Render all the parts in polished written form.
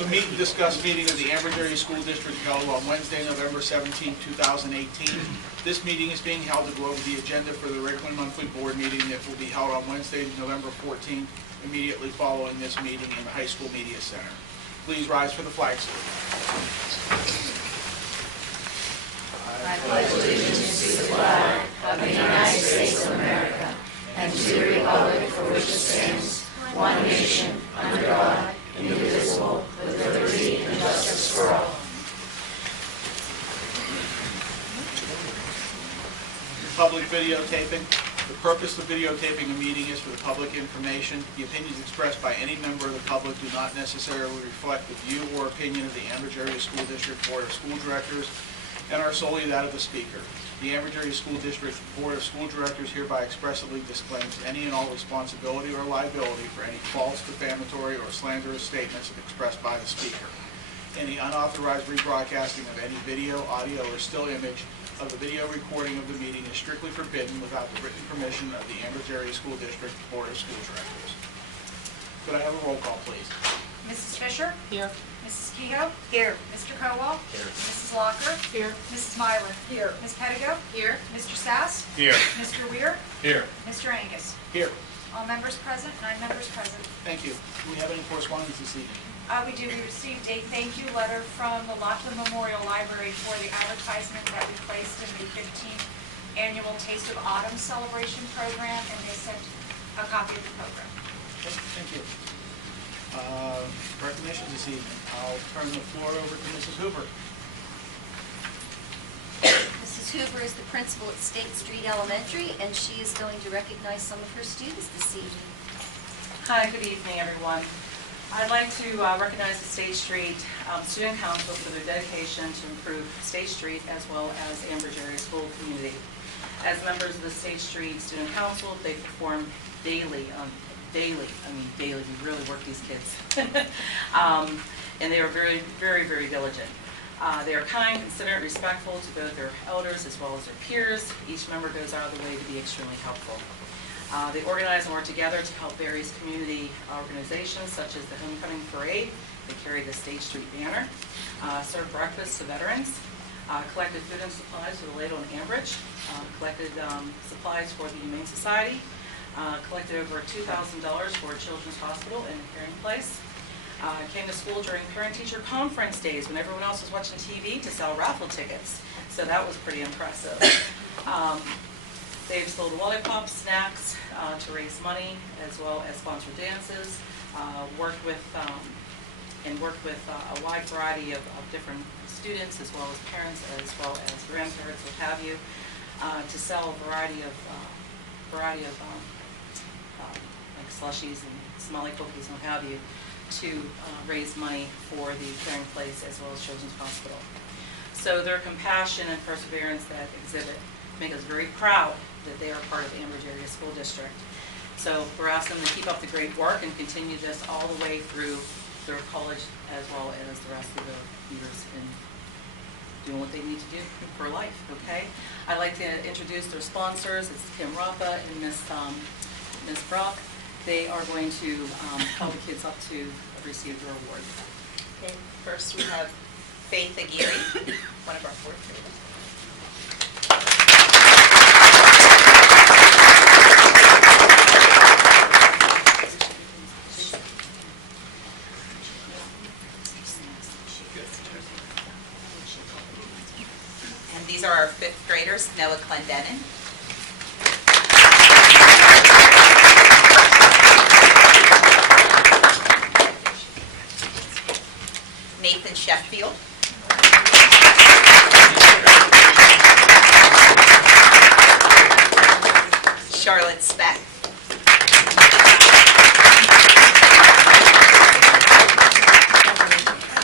So meet and discuss meeting of the Ambridge Area School District held on Wednesday, November 17, 2018. This meeting is being held to go over the agenda for the regular monthly board meeting that will be held on Wednesday, November 14th, immediately following this meeting in the High School Media Center. Please rise for the flag salute. I pledge allegiance to the flag of the United States of America and to the republic for which it stands, one nation, under God, indivisible, with liberty and justice for all. Public videotaping. The purpose of videotaping a meeting is for the public information. The opinions expressed by any member of the public do not necessarily reflect the view or opinion of the Ambridge Area School District Board of School Directors and are solely that of the speaker. The Ambridge Area School District Board of School Directors hereby expressly disclaims any and all responsibility or liability for any false, defamatory, or slanderous statements expressed by the speaker. Any unauthorized rebroadcasting of any video, audio, or still image of the video recording of the meeting is strictly forbidden without the written permission of the Ambridge Area School District Board of School Directors. Could I have a roll call, please? Mrs. Fisher? Here. Mrs. Kehoe? Here. Mr. Kowal? Here. Mrs. Locker? Here. Mrs. Myler? Here. Ms. Pettigo? Here. Mr. Sass? Here. Mr. Weir? Here. Mr. Angus? Here. All members present, 9 members present. Thank you. Do we have any correspondence this evening? We do. We received a thank you letter from the Lockland Memorial Library for the advertisement that we placed in the 15th annual Taste of Autumn celebration program, and they sent a copy of the program. Okay, thank you. Recognitions this evening. I'll turn the floor over to Mrs. Hoover. Mrs. Hoover is the principal at State Street Elementary, and she is going to recognize some of her students this evening. Hi, good evening, everyone. I'd like to recognize the State Street Student Council for their dedication to improve State Street as well as Ambridge Area School community. As members of the State Street Student Council, they perform daily, we really work these kids. And they are very, very, very diligent. They are kind, considerate, respectful to both their elders as well as their peers. Each member goes out of the way to be extremely helpful. They organize and work together to help various community organizations such as the Homecoming Parade. They carry the State Street banner, serve breakfast to veterans, collected food and supplies for the Ladle and Ambridge, collected supplies for the Humane Society, collected over $2,000 for Children's Hospital and Caring Place. Came to school during parent-teacher conference days when everyone else was watching TV to sell raffle tickets. So that was pretty impressive. They've sold lollipops, snacks to raise money, as well as sponsor dances, worked with a wide variety of different students, as well as parents, as well as grandparents, what have you, to sell a variety of like slushies and smelly cookies and what have you, to raise money for the Caring Place as well as Children's Hospital. So their compassion and perseverance that exhibit make us very proud that they are part of the Ambridge Area School District. So we're asking them to keep up the great work and continue this all the way through their college as well as the rest of the years in doing what they need to do for life, okay? I'd like to introduce their sponsors. It's Kim Rappa and Miss Brock. They are going to help the kids up to receive their award. Okay. First we have Faith Aguirre, one of our fourth graders. And these are our fifth graders, Noah Clendenin. Nathan Sheffield. Charlotte Speck.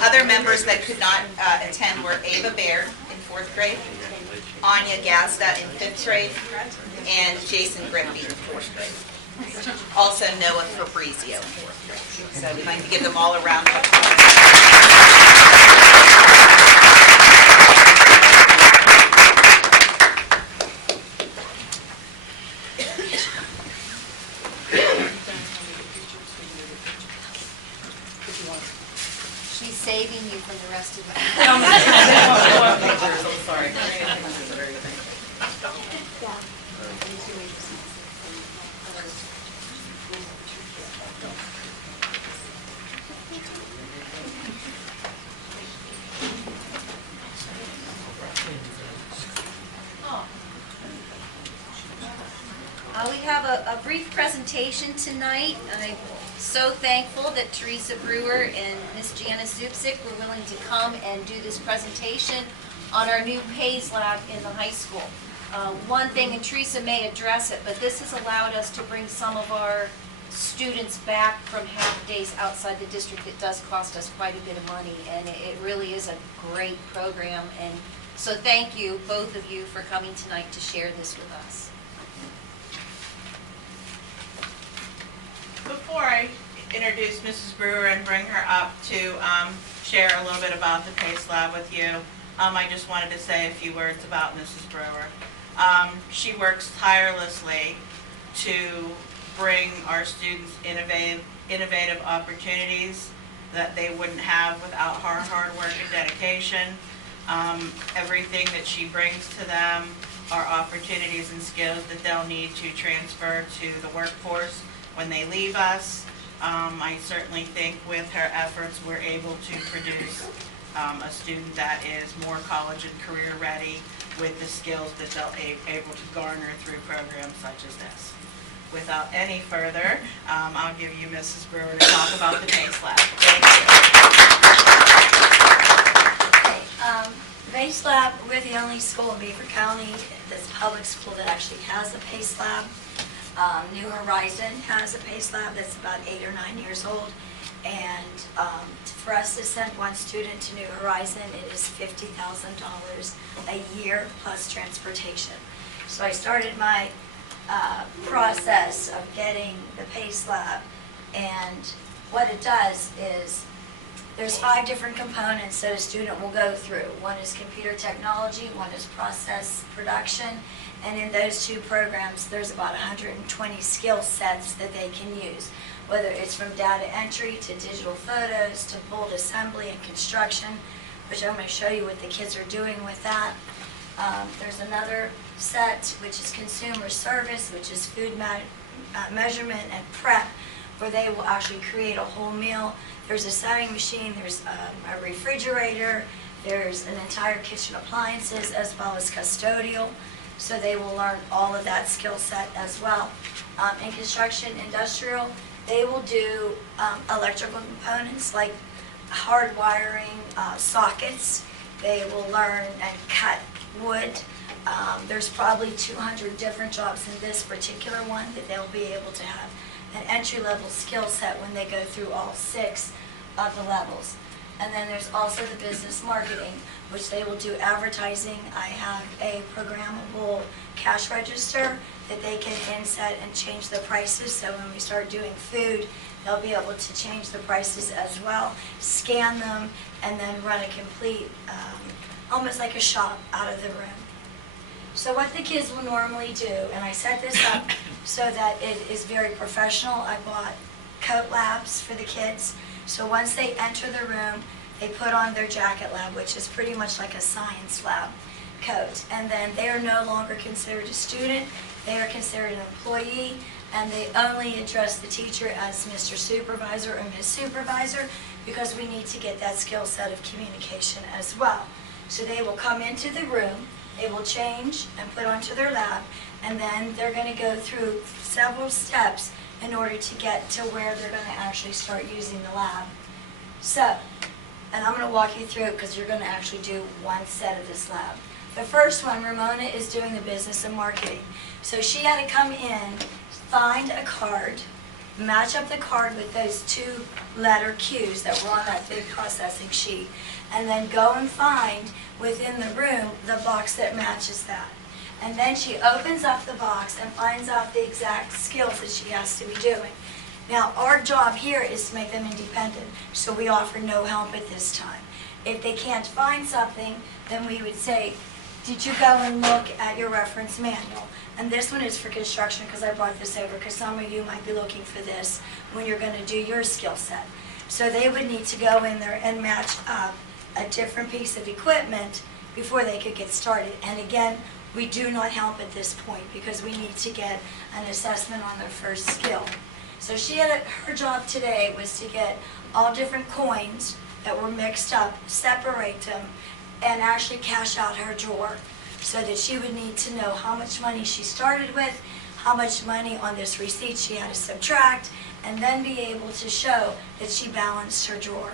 Other members that could not attend were Ava Baird in 4th grade, Anya Gazda in 5th grade, and Jason Grimby in 4th grade. Also Noah Fabrizio. So we'd like to give them all a round of applause. She's saving you from the rest of the. No, pictures, I'm sorry. Pictures are very good. We have a brief presentation tonight. I'm so thankful that Teresa Brewer and Miss Janice Zupsik were willing to come and do this presentation on our new PAYS lab in the high school. One thing, and Teresa may address it, but this has allowed us to bring some of our students back from half days outside the district. It does cost us quite a bit of money, and it really is a great program. And so thank you, both of you, for coming tonight to share this with us. Before I introduce Mrs. Brewer and bring her up to share a little bit about the PACE Lab with you, I just wanted to say a few words about Mrs. Brewer. She works tirelessly to bring our students innovative opportunities that they wouldn't have without her hard work and dedication. Everything that she brings to them are opportunities and skills that they'll need to transfer to the workforce when they leave us. I certainly think with her efforts we're able to produce a student that is more college and career ready with the skills that they'll be able to garner through programs such as this. Without any further, I'll give you Mrs. Brewer to talk about the PACE Lab. Thank you. Okay, PACE Lab, we're the only school in Beaver County that's a public school that actually has a PACE Lab. New Horizon has a PACE Lab that's about 8 or 9 years old, and for us to send one student to New Horizon, it is $50,000 a year plus transportation. So I started my process of getting the PACE Lab, and what it does is there's 5 different components that a student will go through. One is computer technology, one is process production, and in those 2 programs, there's about 120 skill sets that they can use, whether it's from data entry to digital photos to bolt assembly and construction, which I'm going to show you what the kids are doing with that. There's another set, which is consumer service, which is food measurement and prep, where they will actually create a whole meal. There's a sewing machine, there's a refrigerator, there's an entire kitchen appliances, as well as custodial. So they will learn all of that skill set as well. In construction industrial, they will do electrical components like hard wiring, sockets. They will learn and cut wood. There's probably 200 different jobs in this particular one that they'll be able to have an entry-level skill set when they go through all 6 of the levels. And then there's also the business marketing, which they will do advertising. I have a programmable cash register that they can inset and change the prices. So when we start doing food, they'll be able to change the prices as well, scan them, and then run a complete, almost like a shop out of the room. So what the kids will normally do, and I set this up so that it is very professional. I bought coat labs for the kids. So once they enter the room, they put on their jacket lab, which is pretty much like a science lab coat. And then they are no longer considered a student. They are considered an employee, and they only address the teacher as Mr. Supervisor or Ms. Supervisor, because we need to get that skill set of communication as well. So they will come into the room, they will change and put onto their lab, and then they're going to go through several steps in order to get to where they're going to actually start using the lab. So, and I'm going to walk you through it because you're going to actually do one set of this lab. The first one, Ramona is doing the business and marketing. So she had to come in, find a card, match up the card with those 2 letter Q's that were on that big processing sheet, and then go and find within the room the box that matches that. And then she opens up the box and finds out the exact skills that she has to be doing. Now, our job here is to make them independent, so we offer no help at this time. If they can't find something, then we would say, did you go and look at your reference manual? And this one is for construction because I brought this over because some of you might be looking for this when you're going to do your skill set. So they would need to go in there and match up a different piece of equipment before they could get started. And again, we do not help at this point because we need to get an assessment on their first skill. So her job today was to get all different coins that were mixed up, separate them, and actually cash out her drawer, so that she would need to know how much money she started with, how much money on this receipt she had to subtract, and then be able to show that she balanced her drawer.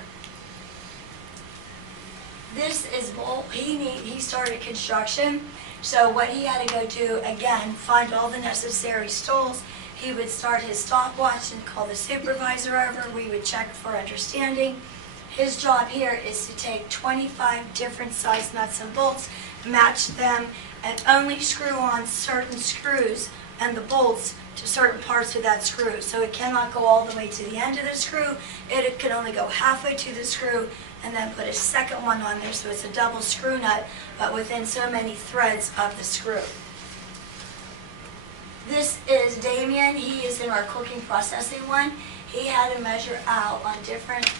This is Bull. He started construction, so what he had to go do, again, find all the necessary stools. He would start his stopwatch and call the supervisor over. We would check for understanding. His job here is to take 25 different size nuts and bolts, match them, and only screw on certain screws and the bolts to certain parts of that screw. So it cannot go all the way to the end of the screw. It can only go halfway to the screw and then put a second one on there, so it's a double screw nut, but within so many threads of the screw. This is Damien. He is in our cooking processing one. He had to measure out on different,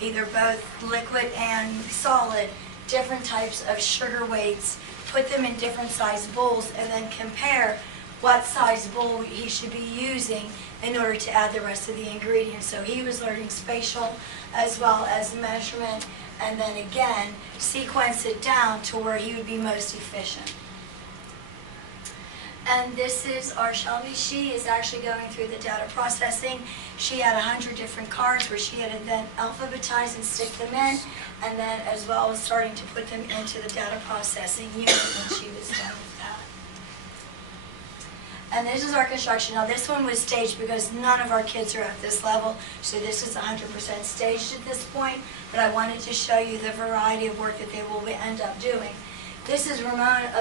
either both liquid and solid, different types of sugar weights, put them in different size bowls, and then compare what size bowl he should be using in order to add the rest of the ingredients. So he was learning spatial as well as measurement, and then again, sequence it down to where he would be most efficient. And this is our Shelby. She is actually going through the data processing. She had 100 different cards where she had to then alphabetize and stick them in, and then as well as starting to put them into the data processing unit when she was done with that. And this is our construction. Now this one was staged because none of our kids are at this level, so this is 100% staged at this point, but I wanted to show you the variety of work that they will end up doing. This is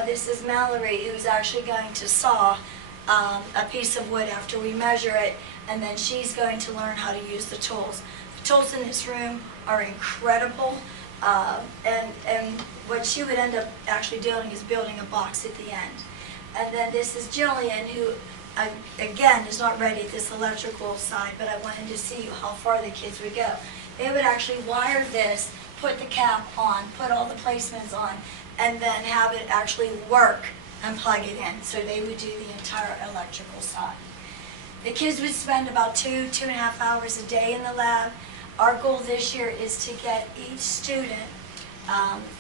this is Mallory, who's actually going to saw a piece of wood after we measure it, and then she's going to learn how to use the tools. The tools in this room are incredible, and what she would end up actually doing is building a box at the end. And then this is Jillian, who, again, is not ready at this electrical side, but I wanted to see how far the kids would go. They would actually wire this, put the cap on, put all the placements on, and then have it actually work and plug it in. So they would do the entire electrical side. The kids would spend about 2.5 hours a day in the lab. Our goal this year is to get each student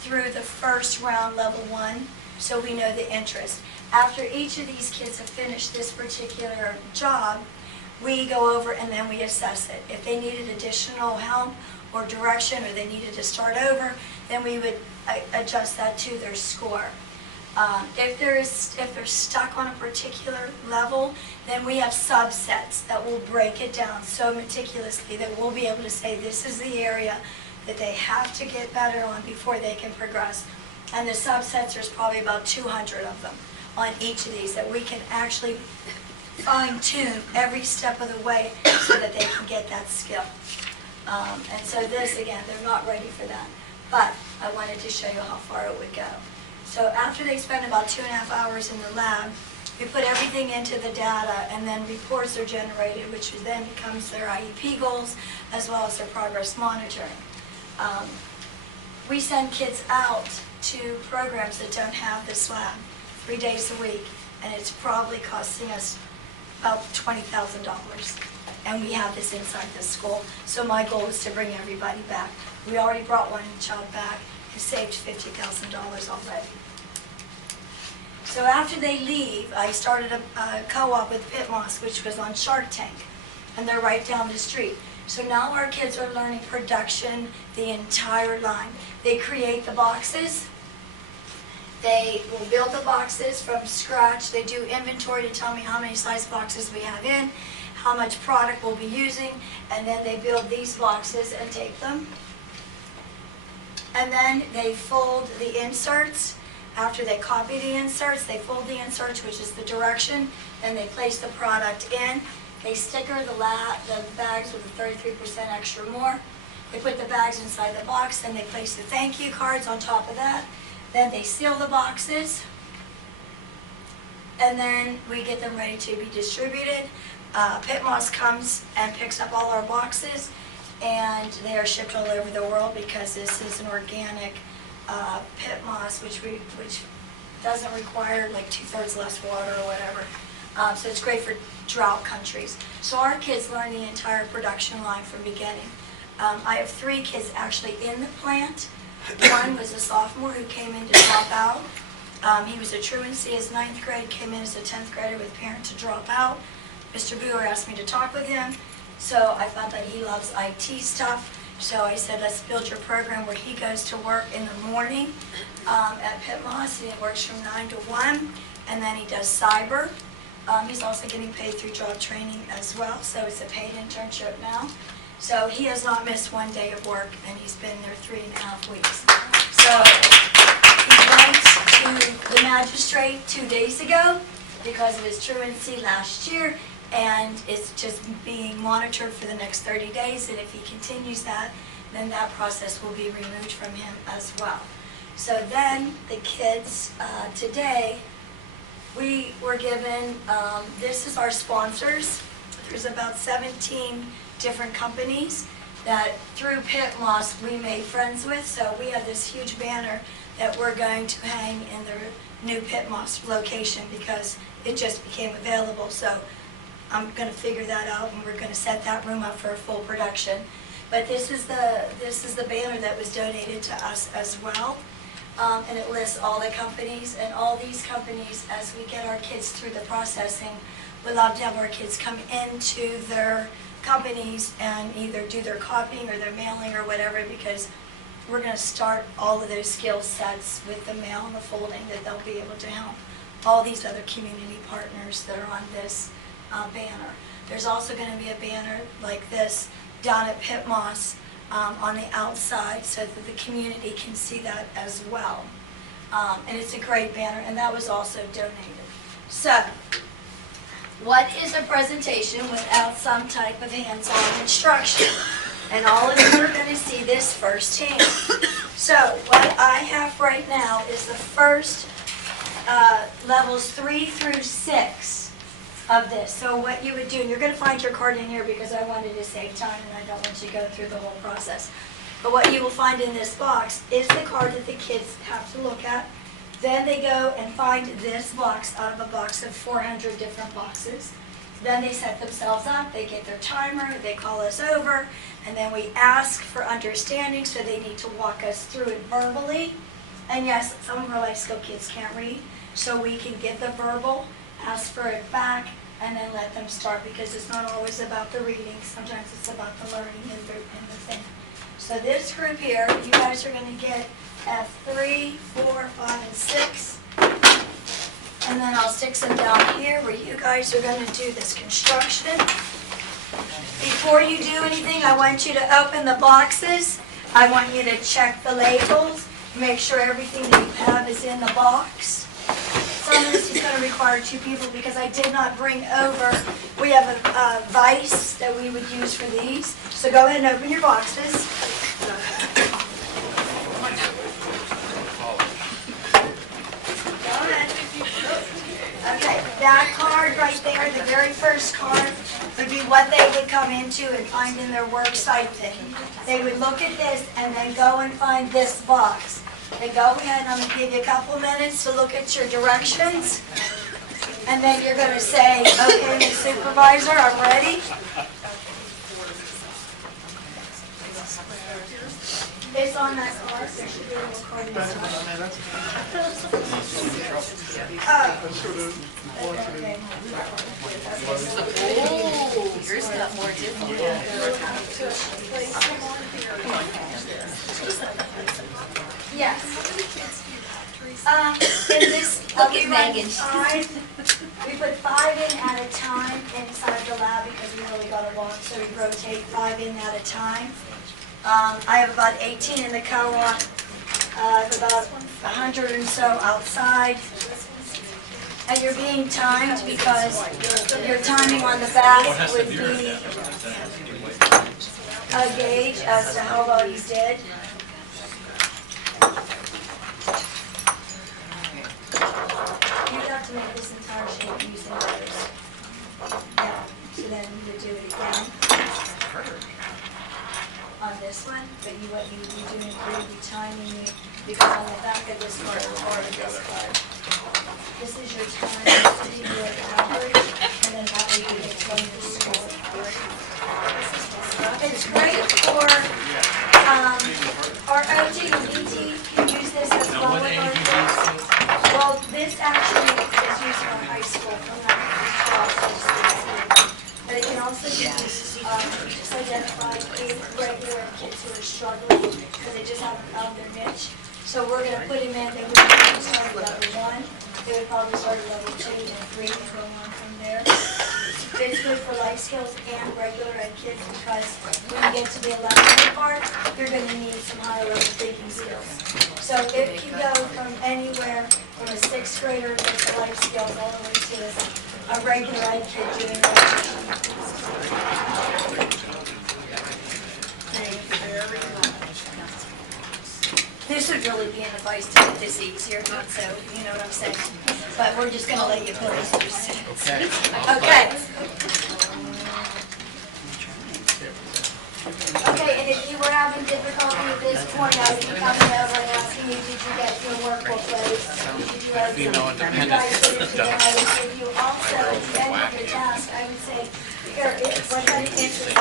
through the first round, level 1, so we know the interest. After each of these kids have finished this particular job, we go over and then we assess it. If they needed additional help or direction, or they needed to start over, then we would adjust that to their score. If they're stuck on a particular level, then we have subsets that will break it down so meticulously that we'll be able to say this is the area that they have to get better on before they can progress. And the subsets, there's probably about 200 of them on each of these that we can actually fine-tune every step of the way so that they can get that skill. And so this, again, they're not ready for that. But I wanted to show you how far it would go. So after they spend about 2.5 hours in the lab, we put everything into the data, and then reports are generated, which then becomes their IEP goals as well as their progress monitoring. We send kids out to programs that don't have this lab 3 days a week, and it's probably costing us about $20,000. And we have this inside the school, so my goal is to bring everybody back. We already brought one child back and saved $50,000 already. So after they leave, I started a co-op with Pitmoss, which was on Shark Tank, and they're right down the street. So now our kids are learning production, the entire line. They create the boxes. They will build the boxes from scratch. They do inventory to tell me how many size boxes we have in, how much product we'll be using, and then they build these boxes and tape them. And then they fold the inserts. After they copy the inserts, they fold the inserts, which is the direction, then they place the product in. They sticker the bags with a 33% extra more. They put the bags inside the box, then they place the thank you cards on top of that. Then they seal the boxes, and then we get them ready to be distributed. Pitmoss comes and picks up all our boxes, and they are shipped all over the world because this is an organic pit moss, which doesn't require like 2/3 less water or whatever. So it's great for drought countries. So our kids learn the entire production line from beginning. I have 3 kids actually in the plant. One was a sophomore who came in to drop out. He was a truancy. His 9th grade, came in as a 10th grader with parent to drop out. Mr. Brewer asked me to talk with him, so I found that he loves IT stuff. So I said, let's build your program where he goes to work in the morning at Pit Moss, and he works from 9 to 1, and then he does cyber. He's also getting paid through job training as well, so it's a paid internship now. So he has not missed one day of work, and he's been there 3.5 weeks. So he went to the magistrate 2 days ago because of his truancy last year, and it's just being monitored for the next 30 days, and if he continues that, then that process will be removed from him as well. So then the kids today, we were given, this is our sponsors. There's about 17 different companies that through Pit Moss we made friends with, so we have this huge banner that we're going to hang in the new Pit Moss location because it just became available. So I'm going to figure that out, and we're going to set that room up for a full production. But this is the banner that was donated to us as well, and it lists all the companies, and all these companies, as we get our kids through the processing, we love to have our kids come into their companies and either do their copying or their mailing or whatever, because we're going to start all of those skill sets with the mail and the folding that they'll be able to help all these other community partners that are on this banner. There's also going to be a banner like this down at Pit Moss on the outside so that the community can see that as well. And it's a great banner, and that was also donated. So, what is a presentation without some type of hands-on instruction? And all of you are going to see this firsthand. So, what I have right now is the first levels 3 through 6 of this. So what you would do, and you're going to find your card in here because I wanted to save time and I don't want you to go through the whole process. But what you will find in this box is the card that the kids have to look at. Then they go and find this box out of a box of 400 different boxes. Then they set themselves up, they get their timer, they call us over, and then we ask for understanding, so they need to walk us through it verbally. And yes, some of our life skill kids can't read, so we can give the verbal, ask for it back, and then let them start, because it's not always about the reading. Sometimes it's about the learning and the thing. So this group here, you guys are going to get F3, 4, 5, and 6. And then I'll stick some down here where you guys are going to do this construction. Before you do anything, I want you to open the boxes. I want you to check the labels, make sure everything that you have is in the box. Some of this is going to require 2 people because I did not bring over, we have a vise that we would use for these. So go ahead and open your boxes. Okay, that card right there, the very first card, would be what they would come into and find in their work site thing. They would look at this and then go and find this box. Then go ahead, I'm going to give you a couple minutes to look at your directions. And then you're going to say, okay, Ms. Supervisor, I'm ready. It's on that card. There should be a little card inside. Okay. Oh, yours got more difficult. Yes. In this, Look at Megan. We put 5 in at a time inside the lab because we really got a lot, so we rotate 5 in at a time. I have about 18 in the co-op, about 100 or so outside. And you're being timed because your timing on the back would be a gauge as to how well you did. You have to make this entire shape using those. Yeah, so then you would do it again. on this one, but what you would be doing is you would be timing you, because on the back of this card or this card, this is your time, this is your average, and then that way you get from your score. It's great for, our OT and ET can use this as well. Well, this actually is used for high school from 9 to 12, but it can also be used to identify regular kids who are struggling because they just haven't found their niche. So we're going to put them in, they would probably start at level 1, they would probably start at level 2 and 3 and go on from there. It's good for life skills and regular ed kids because when you get to the 11th part, you're going to need some higher level thinking skills. So it can go from anywhere from a 6th grader with life skills all the way to a regular ed kid doing This would really be an advice to make this easier, so you know what I'm saying. But we're just going to let you put this through. Okay. Okay, and if you were having difficulty at this point, I would be coming over and asking you, did you get your workbook ready? Did you have some? You guys did it, and I would give you also, at the end of the task, I would say, here, what kind of answer is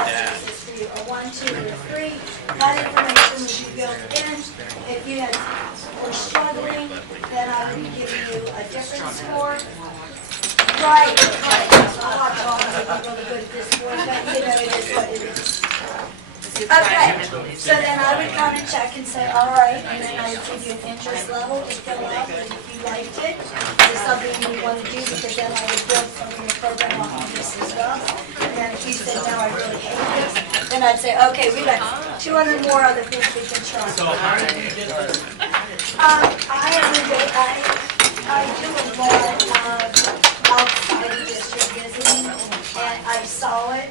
this for you? A 1, 2, or 3? That information would be built in. If you were struggling, then I would be giving you a different score. Right. I'm not talking really good at this point, but you know, it is what it is. Okay, so then I would come and check and say, all right, and then I would give you an interest level to fill out, and if you liked it, it's something you want to do, because then I would build something in the program off of this as well. And then if you said, no, I really hate this, then I'd say, okay, we got 200 more other things we can try. So how did you get this? I do a lot of outside district visiting, and I saw it.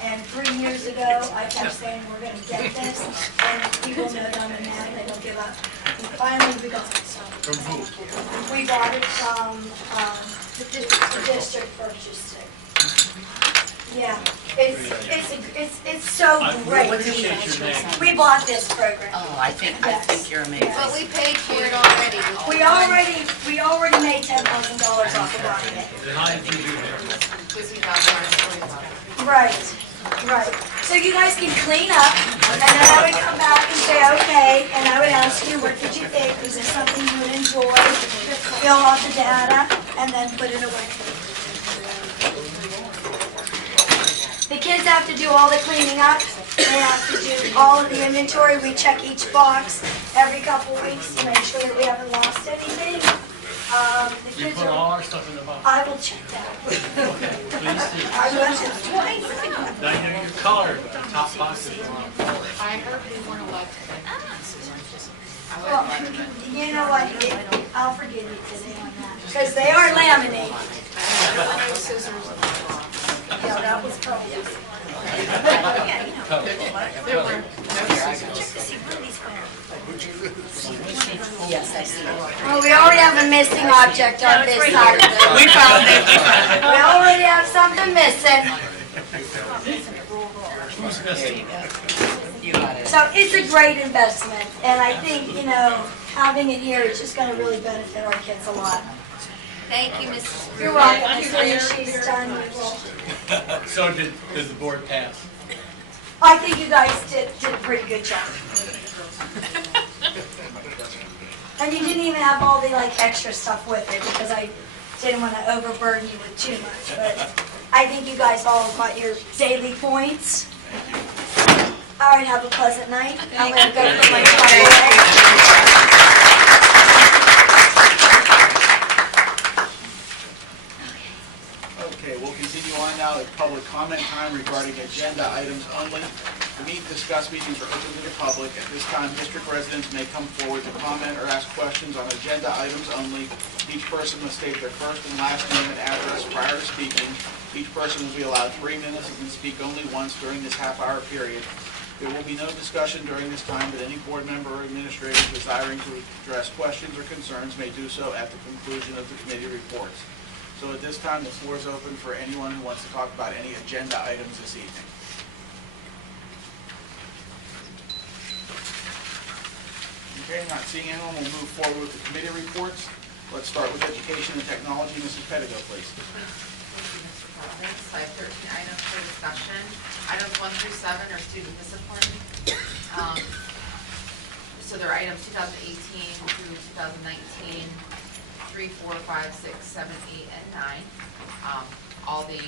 And 3 years ago, I kept saying, we're going to get this, and people know that I'm a man, they don't give up. And finally, we got it. From who? We bought it from the district purchased it. Yeah, it's so great. What did you get your name? We bought this program. Oh, I think you're amazing. But we paid for it already. We already made $10,000 off of buying it. Then how did you do that? Right, right. So you guys can clean up, and then I would come back and say, okay, and I would ask you, what did you think? Was this something you would enjoy? Fill out the data, and then put it away. The kids have to do all the cleaning up. They have to do all of the inventory. We check each box every couple weeks to make sure that we haven't lost anything. The You kids put are, all our stuff in the box. I will check that. Please do. I will check twice. Now you know your color, but the top box is wrong. I heard they weren't allowed to make Well, you know what, I'll forgive you today on that, because they are laminated. Yeah, that was probably. There were no scissors. Yes, I see. Well, we already have a missing object on this side. We found it. We already have something missing. Who's missing? You got it. So it's a great investment, and I think, you know, having it here is just going to really benefit our kids a lot. Thank you, Mrs. You're welcome. As soon as she's done, we will. So did the board pass? I think you guys did a pretty good job. And you didn't even have all the extra stuff with it because I didn't want to overburden you with too much. But I think you guys all got your daily points. All right, have a pleasant night. I'm going to go put my car away. Okay, we'll continue on now with public comment time regarding agenda items only. The meet and discuss meetings are open to the public. At this time, district residents may come forward to comment or ask questions on agenda items only. Each person must state their first and last name and address prior to speaking. Each person will be allowed 3 minutes and can speak only once during this half-hour period. There will be no discussion during this time, but any board member or administrator desiring to address questions or concerns may do so at the conclusion of the committee reports. So at this time, the floor is open for anyone who wants to talk about any agenda items this evening. Okay, not seeing anyone, we'll move forward with the committee reports. Let's start with education and technology. Mrs. Pettigo, please. Thank you, Mr. President. So I have 13 items for discussion. Items 1 through 7 are student discipline. So they're items 2018 through 2019, 3, 4, 5, 6, 7, 8, and 9. All the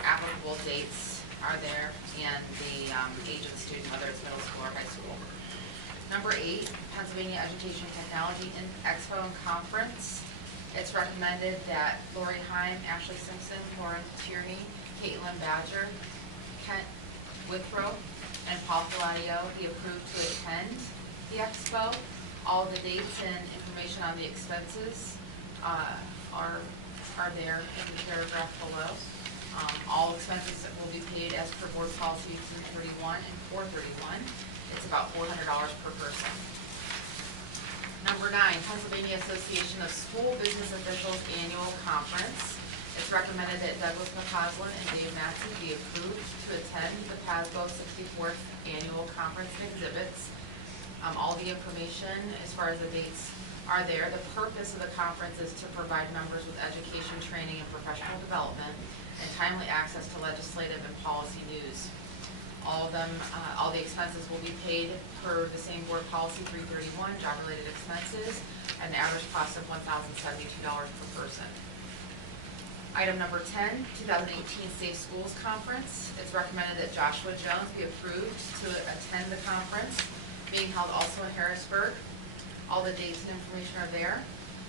applicable dates are there, and the age of the student, whether it's middle school or high school. Number 8, Pennsylvania Education Technology Expo and Conference. It's recommended that Lori Heim, Ashley Simpson, Lauren Tierney, Caitlin Badger, Kent Withrow, and Paul Palladio be approved to attend the expo. All the dates and information on the expenses are there in the paragraph below. All expenses that will be paid as per board policy 331 and 431. It's about $400 per person. Number 9, Pennsylvania Association of School Business Officials Annual Conference. It's recommended that Douglas McCausland and Dave Matson be approved to attend the PASBO 64th Annual Conference and Exhibits. All the information as far as the dates are there. The purpose of the conference is to provide members with education, training, and professional development, and timely access to legislative and policy news. All the expenses will be paid per the same board policy 331, job-related expenses, at an average cost of $1,072 per person. Item number 10, 2018 Safe Schools Conference. It's recommended that Joshua Jones be approved to attend the conference, being held also in Harrisburg. All the dates and information are there.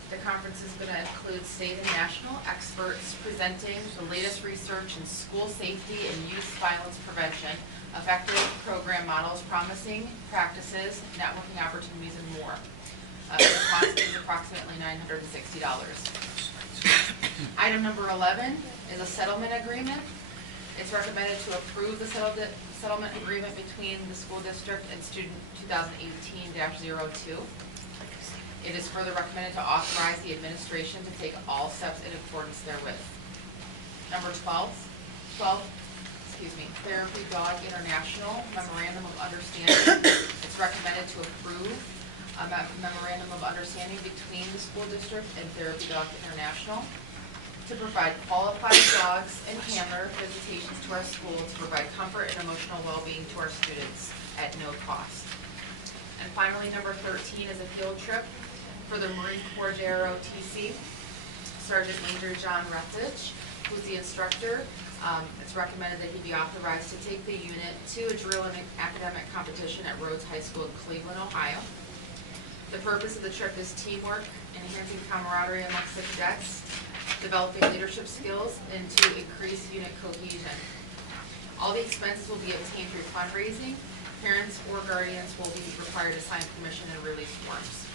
The conference is going to include state and national experts presenting the latest research in school safety and youth violence prevention, effective program models, promising practices, networking opportunities, and more. The cost is approximately $960. Item number 11 is a settlement agreement. It's recommended to approve the settlement agreement between the school district and student 2018-02. It is further recommended to authorize the administration to take all steps in accordance therewith. Number 12, Therapy Dog International Memorandum of Understanding. It's recommended to approve a memorandum of understanding between the school district and Therapy Dog International to provide qualified dogs and handler visitations to our school to provide comfort and emotional well-being to our students at no cost. And finally, number 13 is a field trip for the Marine Corps JROTC. Sergeant Major John Rethage, who's the instructor. It's recommended that he be authorized to take the unit to a drill and academic competition at Rhodes High School in Cleveland, Ohio. The purpose of the trip is teamwork, enhancing camaraderie amongst the cadets, developing leadership skills, and to increase unit cohesion. All the expenses will be obtained through fundraising. Parents or guardians will be required to sign permission and release forms.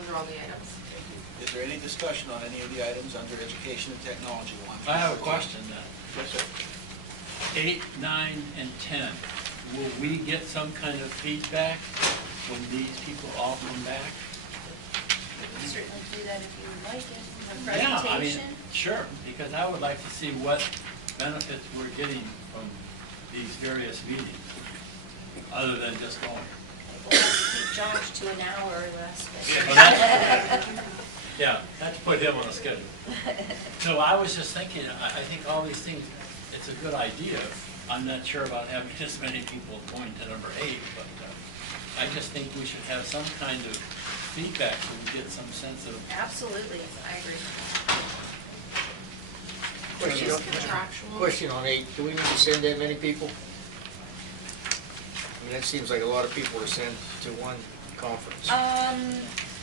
Those are all the items. Is there any discussion on any of the items under education and technology? I have a question then. Yes, sir. 8, 9, and 10, will we get some kind of feedback when these people all come back? We can certainly do that if you would like it. A Yeah, I mean, presentation. sure, because I would like to see what benefits we're getting from these various meetings, other than just going. We'll have to keep Josh to an hour or less. Well, that's- Yeah, that's put him on a schedule. So I was just thinking, I think all these things, it's a good idea. I'm not sure about having this many people going to number 8, but I just think we should have some kind of feedback so we get some sense of. Absolutely, I agree. It's just contractual. Question on 8, do we need to send that many people? I mean, that seems like a lot of people are sent to one conference.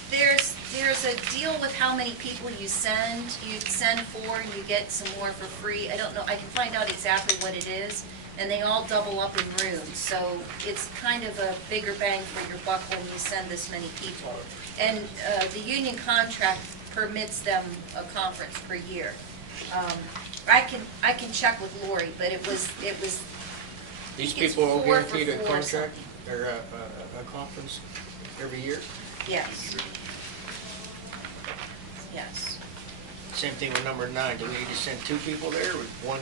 There's a deal with how many people you send. You send 4 and you get some more for free. I don't know, I can find out exactly what it is. And they all double up in rooms, so it's kind of a bigger bang for your buck when you send this many people. And the union contract permits them a conference per year. I can check with Lori, but it was. These it's people are 4 for guaranteed a 4 contract, something. or a conference every year? Yes. Yes. Same thing with number 9, do we need to send 2 people there, or one?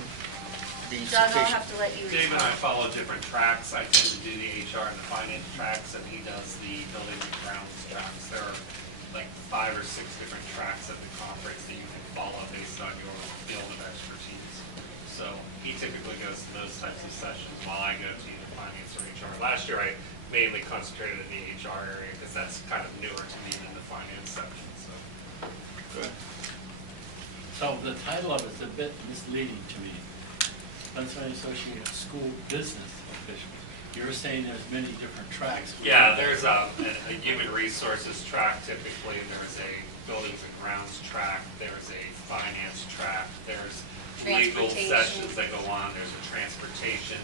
be Doug, I'll sufficient. have to let you Dave and I respond. follow different tracks. I tend to do the HR and the finance tracks, and he does the building and grounds tracks. There are like 5 or 6 different tracks at the conference that you can follow based on your field of expertise. So he typically goes to those types of sessions while I go to either finance or HR. Last year, I mainly concentrated in the HR area because that's kind of newer to me than the finance section. So. Good. So the title of it's a bit misleading to me. Pennsylvania Association of School Business Officials. You're saying there's many different tracks. Yeah, there's a human resources track typically, there's a buildings and grounds track, there's a finance track, there's legal Transportation. sessions that go on, there's a transportation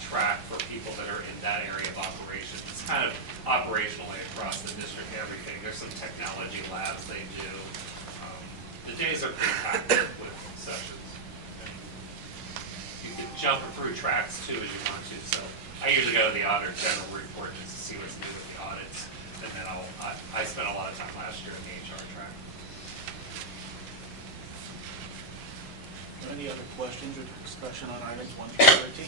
track for people that are in that area of operations. It's kind of operationally across the district, everything. There's some technology labs they do. The days are pretty packed with sessions. And you can jump through tracks too as you want to, so I usually go to the auditor general report just to see what's new with the audits, and then I spent a lot of time last year in the HR track. Any other questions or discussion on items 1 through 13?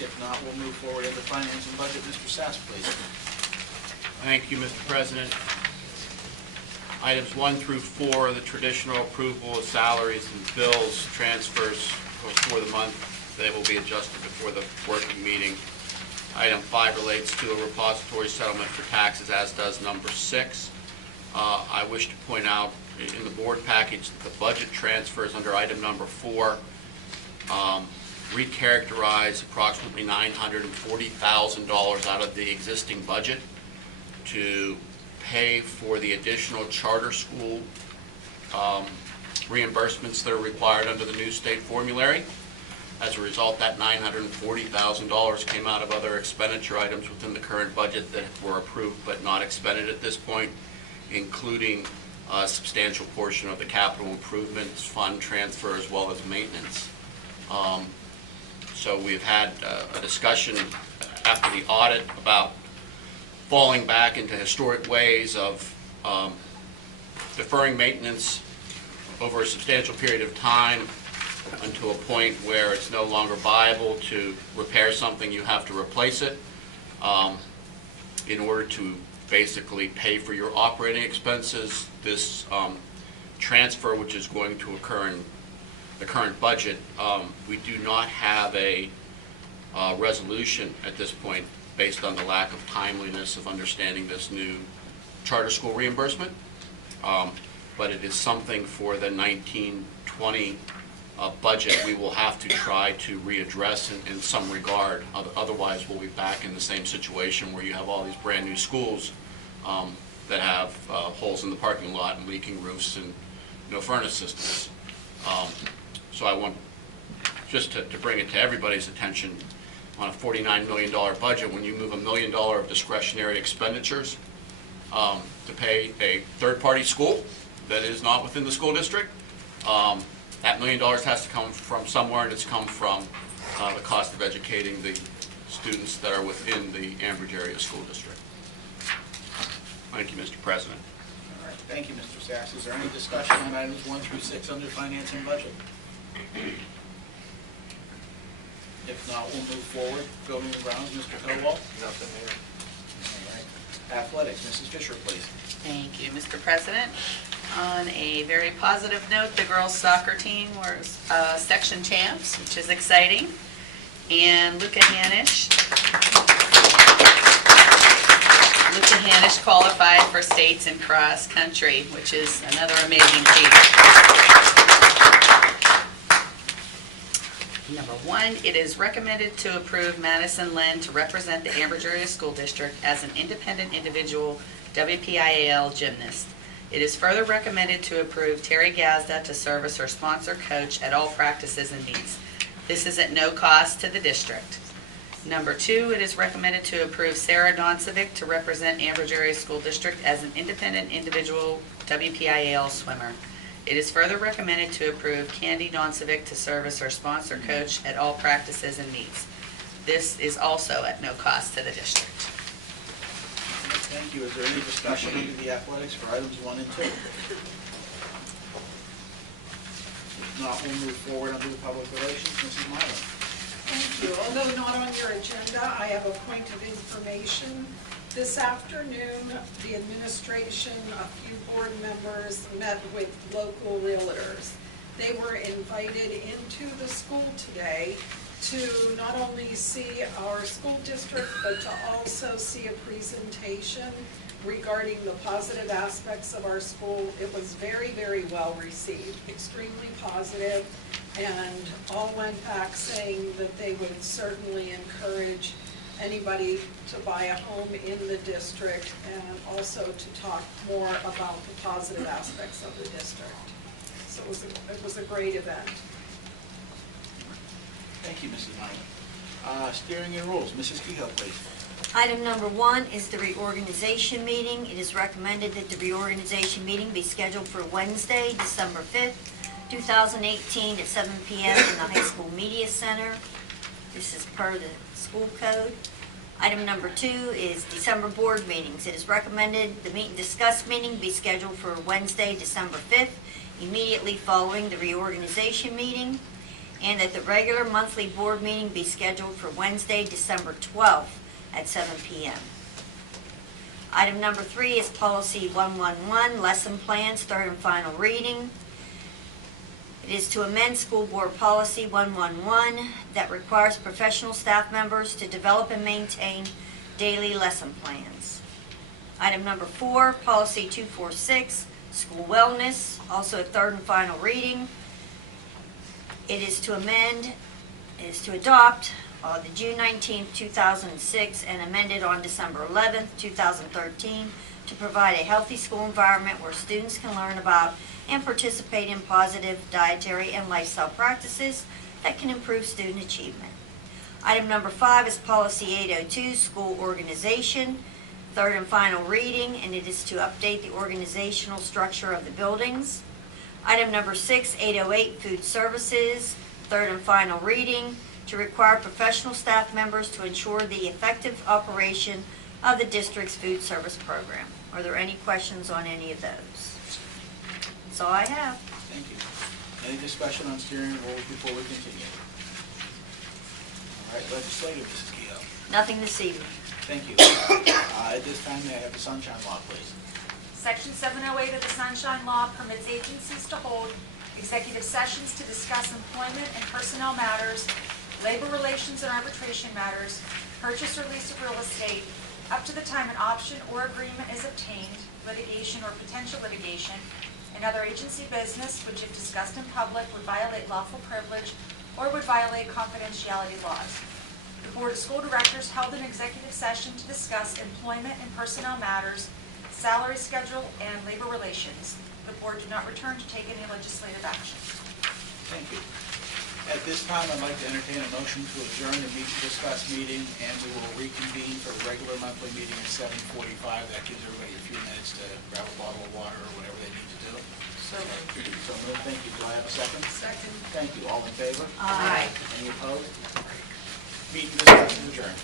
If not, we'll move forward into finance and budget. Mr. Sass, please. Thank you, Mr. President. Items 1 through 4, the traditional approval of salaries and bills transfers for the month. They will be adjusted before the working meeting. Item 5 relates to a repository settlement for taxes, as does number 6. I wish to point out in the board package that the budget transfers under item number 4 recharacterize approximately $940,000 out of the existing budget to pay for the additional charter school reimbursements that are required under the new state formulary. As a result, that $940,000 came out of other expenditure items within the current budget that were approved but not expended at this point, including a substantial portion of the capital improvements fund transfer as well as maintenance. So we've had a discussion after the audit about falling back into historic ways of deferring maintenance over a substantial period of time until a point where it's no longer viable to repair something, you have to replace it in order to basically pay for your operating expenses. This transfer, which is going to occur in the current budget, we do not have a resolution at this point based on the lack of timeliness of understanding this new charter school reimbursement. But it is something for the 1920 budget we will have to try to readdress in some regard. Otherwise, we'll be back in the same situation where you have all these brand new schools that have holes in the parking lot and leaking roofs and no furnace systems. So I want just to bring it to everybody's attention, on a $49 million budget, when you move $1 million of discretionary expenditures to pay a third-party school that is not within the school district, that $1 million has to come from somewhere, and it's come from the cost of educating the students that are within the Ambridge Area School District. Thank you, Mr. President. All right, thank you, Mr. Sass. Is there any discussion on items 1 through 6 under finance and budget? If not, we'll move forward. Building and grounds, Mr. Cobalt. Nothing here. All right. Athletics, Mrs. Fisher, please. Thank you, Mr. President. On a very positive note, the girls' soccer team was section champs, which is exciting. And Luca Hanisch qualified for states in cross country, which is another amazing feat. Number 1, it is recommended to approve Madison Lynn to represent the Ambridge Area School District as an independent individual WPIAL gymnast. It is further recommended to approve Terry Gazda to serve as her sponsor coach at all practices and meets. This is at no cost to the district. Number 2, it is recommended to approve Sarah Doncevic to represent Ambridge Area School District as an independent individual WPIAL swimmer. It is further recommended to approve Candy Doncevic to serve as her sponsor coach at all practices and meets. This is also at no cost to the district. Thank you. Is there any discussion under the athletics for items 1 and 2? Not, we'll move forward under the public relations. Mrs. Mylan. Thank you. Although not on your agenda, I have a point of information. This afternoon, the administration, a few board members met with local realtors. They were invited into the school today to not only see our school district, but to also see a presentation regarding the positive aspects of our school. It was very, very well received, extremely positive, and all went back saying that they would certainly encourage anybody to buy a home in the district, and also to talk more about the positive aspects of the district. So it was a great event. Thank you, Mrs. Mylan. Steering and rules. Mrs. Kehoe, please. Item number 1 is the reorganization meeting. It is recommended that the reorganization meeting be scheduled for Wednesday, December 5th, 2018 at 7 p.m. in the High School Media Center. This is per the school code. Item number 2 is December board meetings. It is recommended the meet and discuss meeting be scheduled for Wednesday, December 5th, immediately following the reorganization meeting, and that the regular monthly board meeting be scheduled for Wednesday, December 12th at 7 p.m. Item number 3 is Policy 111, Lesson Plans, third and final reading. It is to amend School Board Policy 111 that requires professional staff members to develop and maintain daily lesson plans. Item number 4, Policy 246, School Wellness, also a third and final reading. It is to adopt the June 19, 2006, and amended on December 11, 2013, to provide a healthy school environment where students can learn about and participate in positive dietary and lifestyle practices that can improve student achievement. Item number 5 is Policy 802, School Organization, third and final reading, and it is to update the organizational structure of the buildings. Item number 6, 808, Food Services, third and final reading, to require professional staff members to ensure the effective operation of the district's food service program. Are there any questions on any of those? That's all I have. Thank you. Any discussion on steering and rules before we continue? All right, legislative, Mrs. Kehoe. Nothing this evening. Thank you. At this time, may I have the sunshine law, please? Section 708 of the Sunshine Law permits agencies to hold executive sessions to discuss employment and personnel matters, labor relations and arbitration matters, purchase or lease of real estate, up to the time an option or agreement is obtained, litigation or potential litigation, and other agency business which, if discussed in public, would violate lawful privilege or would violate confidentiality laws. The Board of School Directors held an executive session to discuss employment and personnel matters, salary schedule, and labor relations. The Board did not return to take any legislative action. Thank you. At this time, I'd like to entertain a motion to adjourn the meet to discuss meeting, and we will reconvene for a regular monthly meeting at 7:45. That gives everybody a few minutes to grab a bottle of water or whatever they need to do. So moved. Thank you. Do I have a second? Second. Thank you. All in favor? Aye. Any opposed? Meet and discuss is adjourned.